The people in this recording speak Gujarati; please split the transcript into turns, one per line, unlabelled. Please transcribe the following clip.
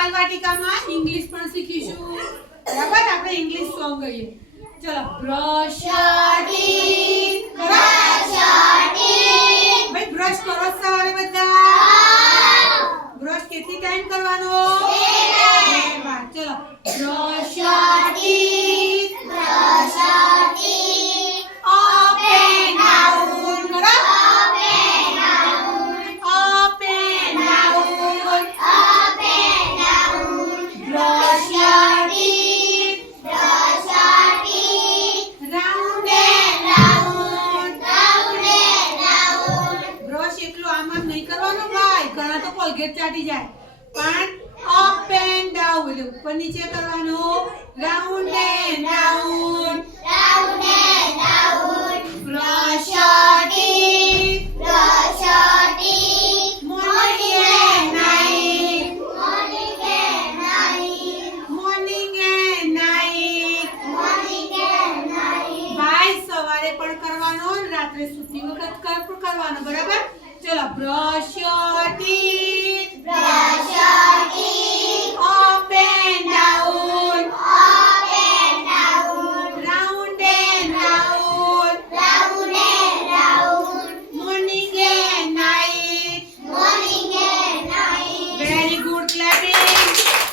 બાલવાટિકામાં ઇંગ્લિશ પણ શીખીશું. બરાબર? આપણે ઇંગ્લિશ સોંગ ગઈએ. ચલો. બ્રશ ભાઈ બ્રશ કરો સવારે બધા. બ્રશ કેટલી ટાઈમ કરવાનો? ચલો. બ્રશ કોલગેટ ચાટી જાય. પણ અપ એન્ડ ડાઉન એટલે ઉપર નીચે કરવાનું. Round and round brush morning and night morning and night ભાઈ સવારે પણ કરવાનો રાત્રે સૂતી વખત કરવાનો બરાબર? ચલો બ્રશ
clap it